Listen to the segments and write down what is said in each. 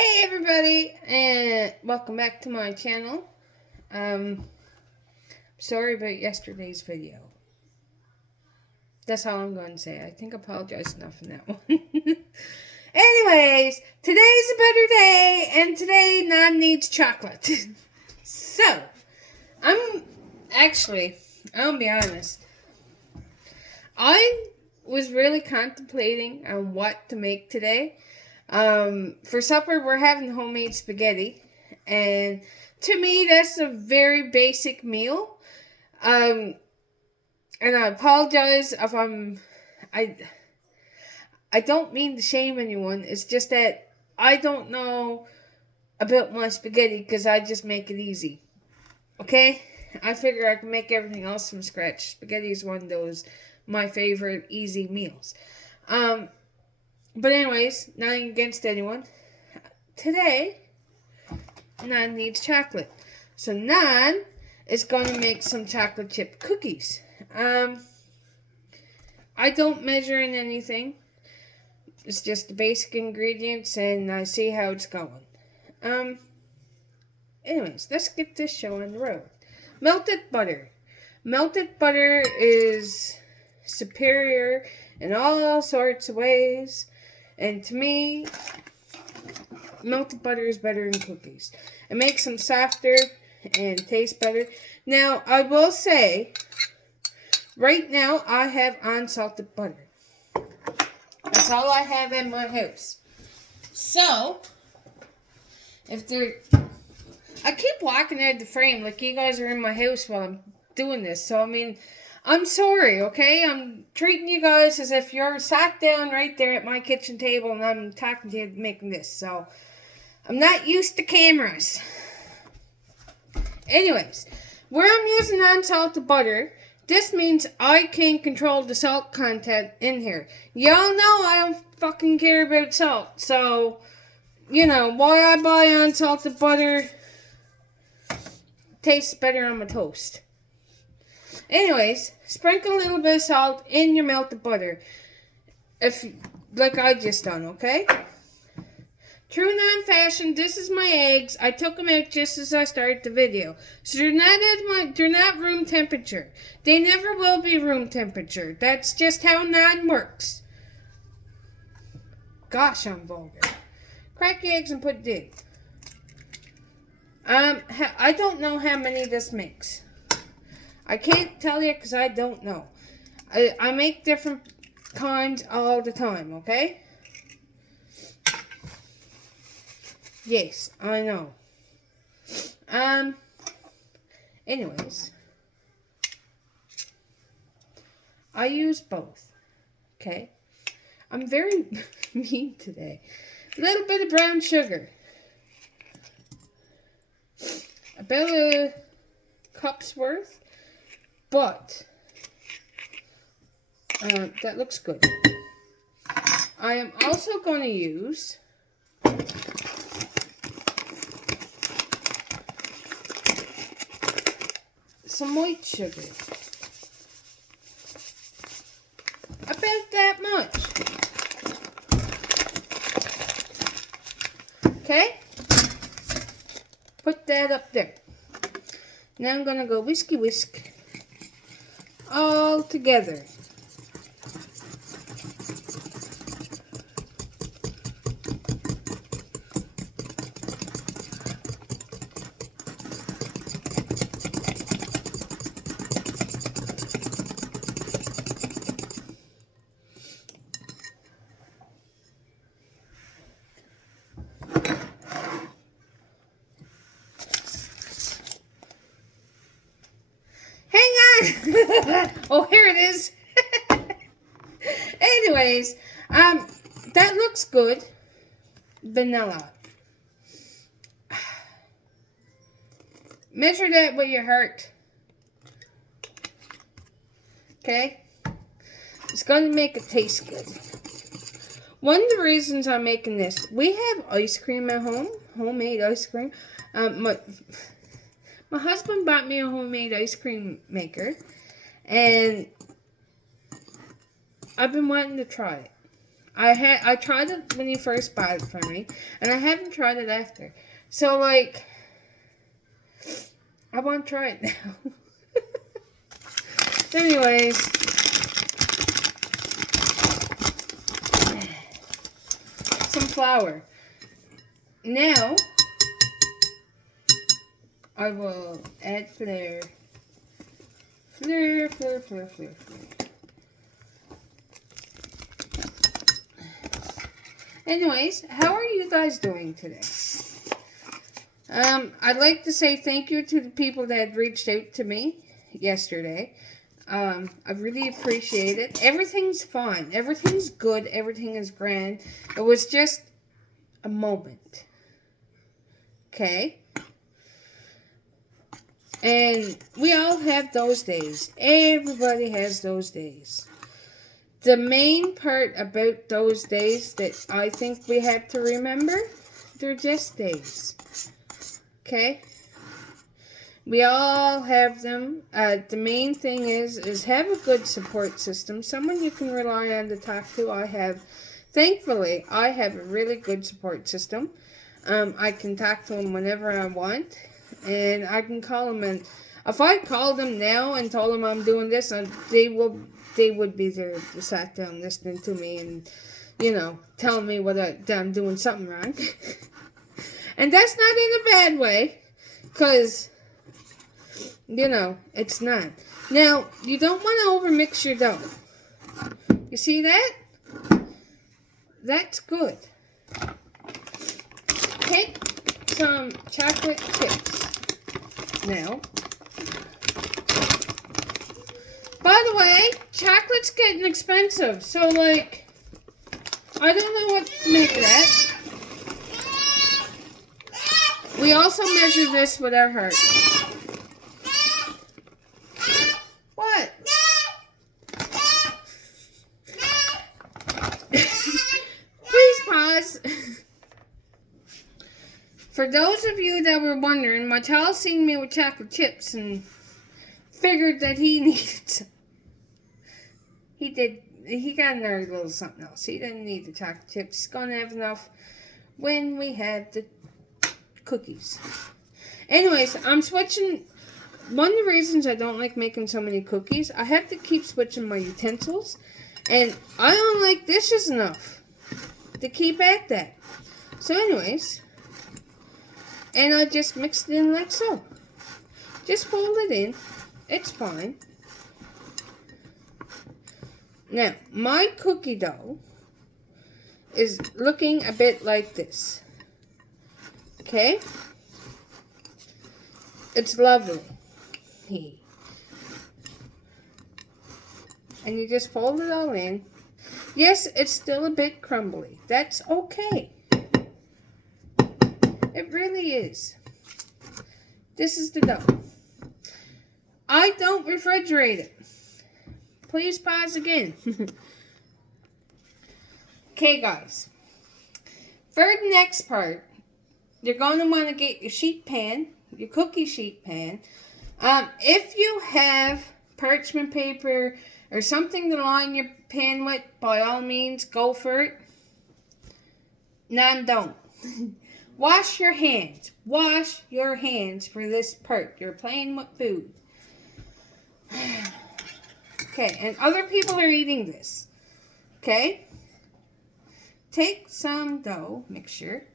Hey everybody, and welcome back to my channel. Sorry about yesterday's video. That's all I'm going to say. I think I apologize enough in that one. Anyways, today's a better day, and today Nan needs chocolate. So, I'll be honest. I was really contemplating on what to make today. For supper, we're having homemade spaghetti, and to me, that's a very basic meal. And I apologize if I don't mean to shame anyone. It's just that I don't know about my spaghetti because I just make it easy. Okay? I figure I can make everything else from scratch. Spaghetti is one of those my favorite easy meals. But anyways, nothing against anyone. Today, Nan needs chocolate. So Nan is going to make some chocolate chip cookies. I don't measure in anything. It's just the basic ingredients and I see how it's going. Anyways, let's get this show on the road. Melted butter. Melted butter is superior in all sorts of ways. And to me, melted butter is better than cookies. It makes them softer and taste better. Now, I will say, right now, I have unsalted butter. That's all I have in my house. So, I keep walking out the frame like you guys are in my house while I'm doing this. So, I'm sorry, okay? I'm treating you guys as if you're sat down right there at my kitchen table and I'm talking to you making this. So, I'm not used to cameras. Anyways, where I'm using unsalted butter, this means I can control the salt content in here. Y'all know I don't fucking care about salt. So, why I buy unsalted butter tastes better on my toast. Anyways, sprinkle a little bit of salt in your melted butter. Like I just done, okay? True Nan fashion, this is my eggs. I took them out just as I started the video. So they're not room temperature. They never will be room temperature. That's just how Nan works. Gosh, I'm vulgar. Crack the eggs and put it in. I don't know how many this makes. I can't tell you because I don't know. I make different kinds all the time, okay? Yes, I know. Anyways. I use both. Okay? I'm very mean today. A little bit of brown sugar. About a cup's worth. But that looks good. I am also going to use some white sugar. About that much. Okay? Put that up there. Now I'm going to go whisk all together. Oh, here it is. Anyways, that looks good. Vanilla. Measure that with your heart. Okay? It's going to make it taste good. One of the reasons I'm making this, we have ice cream at home. Homemade ice cream. My husband bought me a homemade ice cream maker. And I've been wanting to try it. I tried it when you first bought it for me, and I haven't tried it after. So like, I want to try it now. Anyways, some flour. Now I will add flour. Flour. Anyways, how are you guys doing today? I'd like to say thank you to the people that had reached out to me yesterday. I really appreciate it. Everything's fine. Everything's good. Everything is grand. It was just a moment. Okay? And we all have those days. Everybody has those days. The main part about those days that I think we have to remember, they're just days. Okay? We all have them. The main thing is have a good support system. Someone you can rely on to talk to. Thankfully, I have a really good support system. I can talk to them whenever I want. And I can call them. And if I called them now and told them I'm doing this, they would be there, sat down listening to me and, telling me that I'm doing something wrong. And that's not in a bad way. Because, it's not. Now, you don't want to overmix your dough. You see that? That's good. Take some chocolate chips. Now, by the way, chocolate's getting expensive. So, I don't know what to make of that. We also measure this with our heart. What? Please pause. For those of you that were wondering, my child seen me with chocolate chips and figured that he needed some. He did. He got another little something else. He didn't need the chocolate chips. He's going to have enough when we have the cookies. Anyways, I'm switching. One of the reasons I don't like making so many cookies, I have to keep switching my utensils. And I don't like dishes enough to keep at that. So anyways, and I just mix it in like so. Just fold it in. It's fine. Now, my cookie dough is looking a bit like this. Okay? It's lovely. And you just fold it all in. Yes, it's still a bit crumbly. That's okay. It really is. This is the dough. I don't refrigerate it. Please pause again. Okay, guys. For the next part, you're going to want to get your sheet pan, your cookie sheet pan. If you have parchment paper or something to line your pan with, by all means, go for it. None don't. Wash your hands. Wash your hands for this part. You're playing with food. Okay, and other people are eating this. Okay? Take some dough mixture.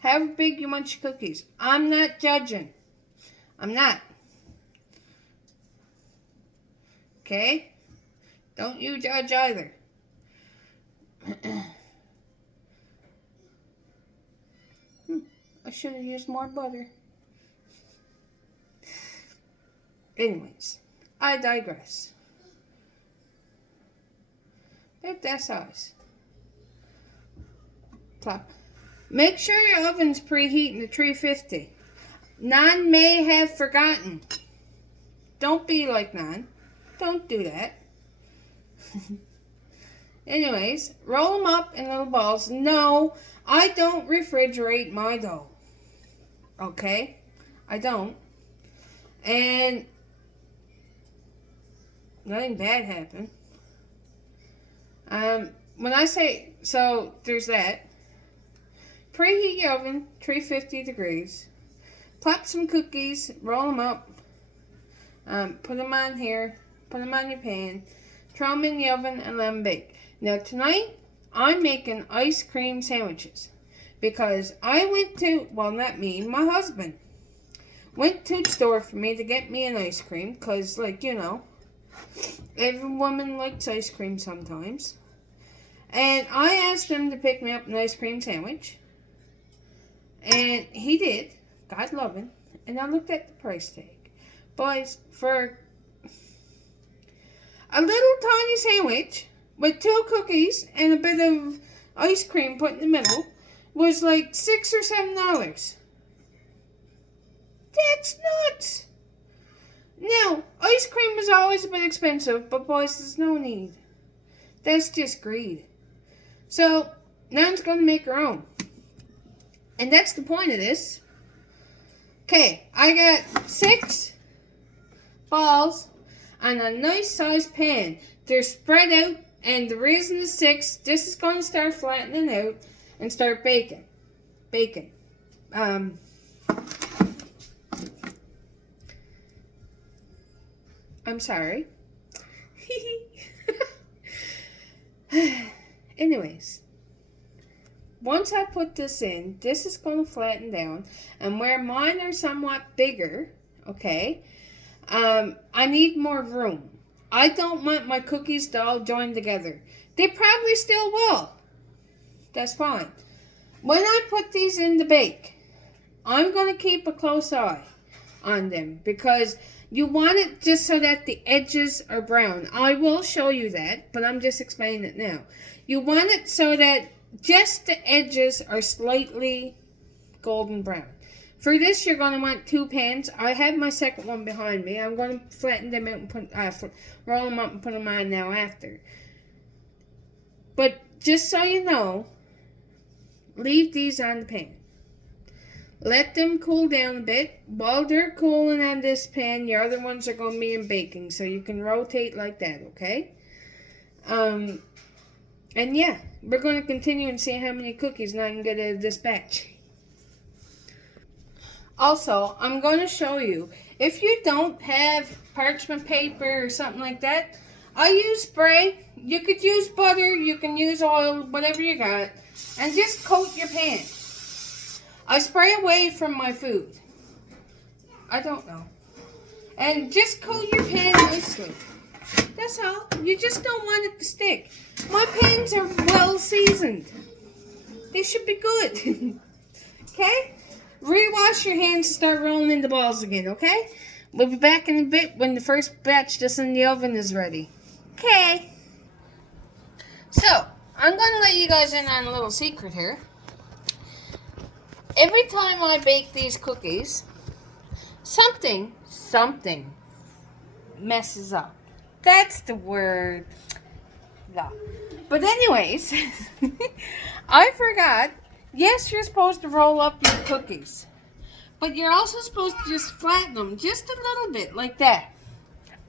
How big you want your cookies. I'm not judging. I'm not. Okay? Don't you judge either. I should have used more butter. Anyways, I digress. About that size. Plop. Make sure your oven's preheating to 350. Nan may have forgotten. Don't be like Nan. Don't do that. Anyways, roll them up in little balls. No, I don't refrigerate my dough. Okay? I don't. And nothing bad happened. When I say, so there's that. Preheat your oven, 350 degrees. Plop some cookies, roll them up, put them on here, put them on your pan, throw them in the oven and let them bake. Now tonight, I'm making ice cream sandwiches because I went to, well, not me, my husband went to the store for me to get me an ice cream because, like, you know, every woman likes ice cream sometimes. And I asked him to pick me up an ice cream sandwich. And he did. God love him. And I looked at the price tag. Boys, for a little tiny sandwich with 2 cookies and a bit of ice cream put in the middle was like $6 or $7. That's nuts. Now, ice cream was always a bit expensive, but boys, there's no need. That's just greed. So, Nauns going to make her own. And that's the point of this. Okay, I got 6 balls on a nice sized pan. They're spread out, and the reason is 6, this is going to start flattening out and start baking. I'm sorry. Anyways, once I put this in, this is going to flatten down. And where mine are somewhat bigger, okay, I need more room. I don't want my cookies to all join together. They probably still will. That's fine. When I put these in the bake, I'm going to keep a close eye on them because you want it just so that the edges are brown. I will show you that, but I'm just explaining it now. You want it so that just the edges are slightly golden brown. For this, you're going to want 2 pans. I have my second one behind me. I'm going to flatten them out and roll them up and put them on now after. But just so you know, leave these on the pan. Let them cool down a bit. While they're cooling on this pan, your other ones are going to be in baking. So you can rotate like that, okay? And yeah, we're going to continue and see how many cookies I can get out of this batch. Also, I'm going to show you, if you don't have parchment paper or something like that, I use spray. You could use butter, you can use oil, whatever you got, and just coat your pan. I spray away from my food. I don't know. And just coat your pan nicely. That's all. You just don't want it to stick. My pans are well seasoned. They should be good. Okay? Rewash your hands and start rolling in the balls again, okay? We'll be back in a bit when the first batch that's in the oven is ready. Okay. So, I'm going to let you guys in on a little secret here. Every time I bake these cookies, something messes up. That's the word. Yeah. But anyways, I forgot. Yes, you're supposed to roll up your cookies. But you're also supposed to just flatten them just a little bit, like that.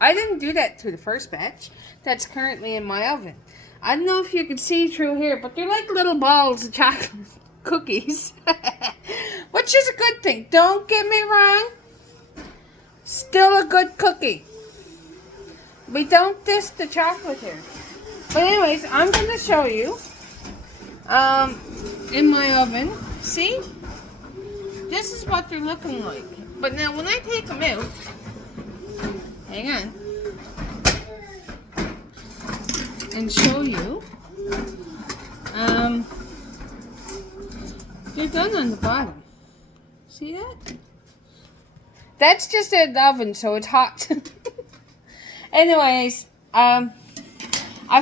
I didn't do that to the first batch. That's currently in my oven. I don't know if you can see through here, but they're like little balls of chocolate cookies. Which is a good thing. Don't get me wrong. Still a good cookie. We don't diss the chocolate here. But anyways, I'm going to show you. In my oven. See? This is what they're looking like. But now when I take them out, hang on, and show you, they're done on the bottom. See that? That's just in the oven, so it's hot. Anyways, I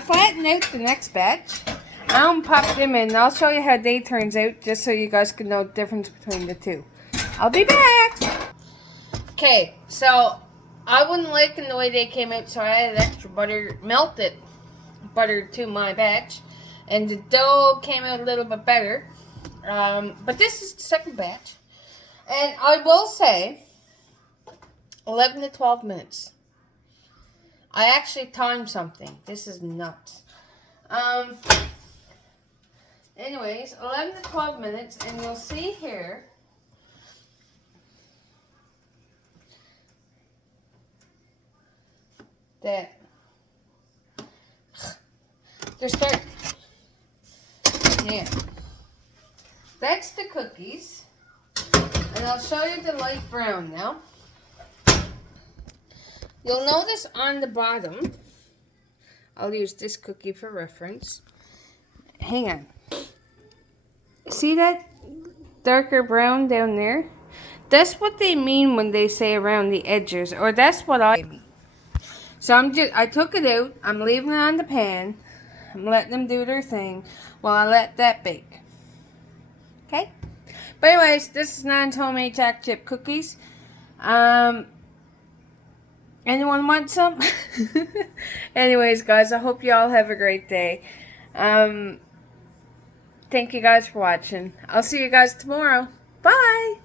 flattened out the next batch. I'll pop them in. I'll show you how they turns out, just so you guys can know the difference between the two. I'll be back. Okay, so I wasn't liking the way they came out, so I added extra butter, melted butter to my batch, and the dough came out a little bit better. But this is the second batch, and I will say 11 to 12 minutes. I actually timed something. This is nuts. Anyways, 11 to 12 minutes, and you'll see here that they're starting. Yeah. That's the cookies. And I'll show you the light brown now. You'll notice on the bottom, I'll use this cookie for reference. Hang on. See that darker brown down there? That's what they mean when they say around the edges, or that's what I mean. So I took it out. I'm leaving it on the pan. I'm letting them do their thing while I let that bake. Okay? But anyways, this is Nauns homemade chocolate chip cookies. Anyone want some? Anyways, guys, I hope you all have a great day. Thank you guys for watching. I'll see you guys tomorrow. Bye!